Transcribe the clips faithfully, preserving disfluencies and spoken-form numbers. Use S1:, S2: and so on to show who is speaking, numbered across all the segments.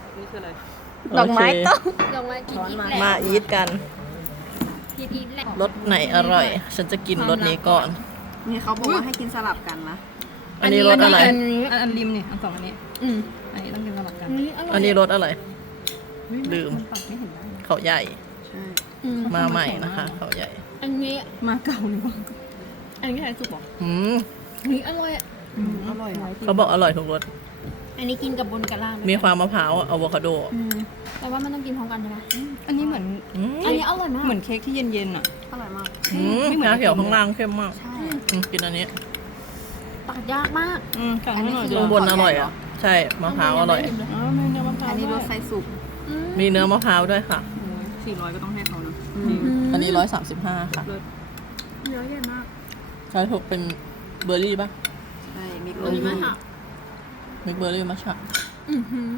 S1: นี่คืออะไร
S2: ดอกไม้ต้ม
S3: ลงมากินอีกแหละ
S2: มาอีทกัน
S3: กินอีกแหละ
S2: รสไหนอร่อย ฉันจะกินรสนี้ก่อน
S4: นี่เขาบอกว่าให้กินสลับกันนะ
S2: อันนี้รสอะไร
S1: อันนี้อันริมนี่อันสองอันนี้
S3: อืม
S1: อันนี้ต้องกินสลับกัน
S3: อันนี้อร่อย
S2: อันนี้รสอะไร ลืม
S1: นปรับไม่เห็นได้
S2: เขาใหญ่
S4: ใช่
S3: อืม
S2: มาใหม่นะคะ เขาใหญ่
S3: อันนี้
S1: มาเก่าหรือเปล่า
S3: อันนี้ใครสุกบอก
S2: อืม
S3: อันนี้อร่อยอ่ะ
S1: อืม
S4: อร่อยอะ
S2: เขาบอกอร่อยทุกรส
S3: อันนี้กินกับบนกับล่าง
S2: มีความมะพร้าวอะโวคาโด
S1: อืม
S3: แต่ว่ามันต้องกินพร้อมกันใช่ไหม
S1: อันนี้เหมือน
S2: อืม
S3: อันนี้อร่อยมาก
S1: เหมือนเค้กที่เย็นๆอ่ะ
S4: อร่อยมาก
S2: อืม
S1: ไม่เหมือน
S2: ชาเขียวข้างล่างเข้มมาก
S4: ใช่
S2: อืมกินอันนี้
S3: ตัดยากมาก
S1: อืมสั่งให้หน่อย
S2: ข้างบนอร่อยอ่ะ ใช่มะพร้าวอร่อย
S1: อ๋อมีเนื้อมะพร้าว
S4: อันนี้รสไซสุก
S3: อืม
S2: มีเนื้อมะพร้าวด้วยค่ะ
S1: สี่ร้อยก็ต้องให้เขานะ
S2: อันนี้ร้อยสามสิบห้าค่ะ
S4: เนื้อใหญ่มาก
S2: ใช่ถูกเป็นเบอร์รี่ปะ
S4: ใช่มิก
S3: อันนี้
S4: เล
S3: มาย ค่ะ
S2: มิกเบอร์รี่มัชชะ
S3: อือหือ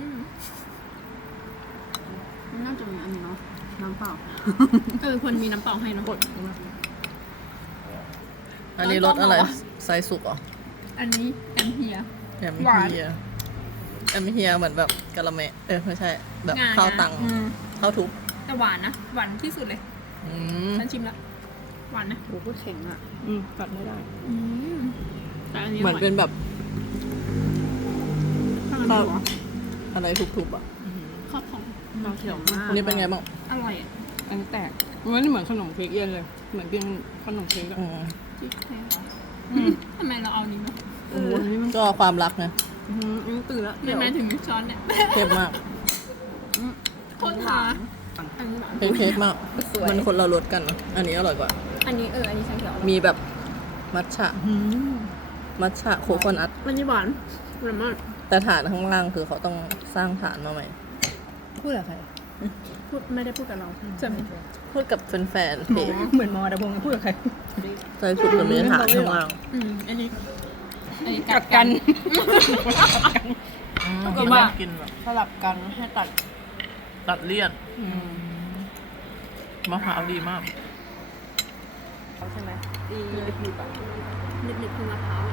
S4: น่าจะมีอันนี้เนาะน้ำเปล่า
S3: เออควรมีน้ำเปล่าให้เนอะ
S2: อันนี้รสอะไรไซสุกเหรอ
S3: อันนี้แอมเฮีย
S2: แอม
S3: หวาน
S2: เฮียแอมเฮียเหมือนแบบกะละเมะเออไม่ใช่ แบบ
S3: งา
S2: ข้าวตัง
S3: อืม
S2: ข้าวทุบ
S3: แต่หวานนะ หวานที่สุดเลย
S2: อืม
S3: ฉันชิมแล้ว หวานนะ
S4: โอ้โหเข็งอ่ะ
S1: อืมกัดไม่ได้
S3: อืมแต่อันนี้
S2: เหมือนเป็นแบบ
S3: ข้าว
S2: ข้าว
S3: เหรอ
S2: อะไรทุบๆอ่ะ
S3: ข้าวของ
S4: เราเขียวมาก
S2: อันนี้เป็นไงบ้าง
S3: อร่อยอะ
S1: อันนี้แตกมันเหมือนขนมเค้กเย็นเลย เหมือนกินขนมเค้กอะ
S2: อืม
S3: จิ๊กแค่ทำไมเราเอานี้มา
S1: โอ้โหอันนี้มัน
S2: ก็ความรักนะ
S1: อืมอันนี้ตื่นแล้ว
S3: ไม่มาถึงมิช้อนเนี่ย
S2: เข้มมาก
S3: โคตรหวานอันนี้หวาน
S2: เป็นเค้กมาก มันคนเรารสกันเนอะอันนี้อร่อยกว่า
S3: อันนี้เออ อันนี้ฉันเขียว
S2: มีแบบมัทฉะ
S1: อืม
S2: มัทฉะโคโคนัท
S3: อันนี้หวานหวานมาก
S2: แต่ฐานข้างล่างคือเขาต้องสร้างฐานมาใหม่
S1: พูดอะไรใคร
S3: พูดไม่ได้พูดกับเราใช่ไหม
S2: พูดกับแฟนๆเพจ
S1: เหมือนมอดาพงพูดกับใคร
S2: ใจสุดจะมีฐานข้างล่าง
S3: อืมอันนี้อันนี้
S1: กัดกัน
S2: กินแบบกินแบบ
S4: สลับกันให้ตัด
S2: ตัดเลี่ยนมะพร้าวดีมาก
S4: ใช่ไหมดี
S3: นิดๆคือมะพร้าว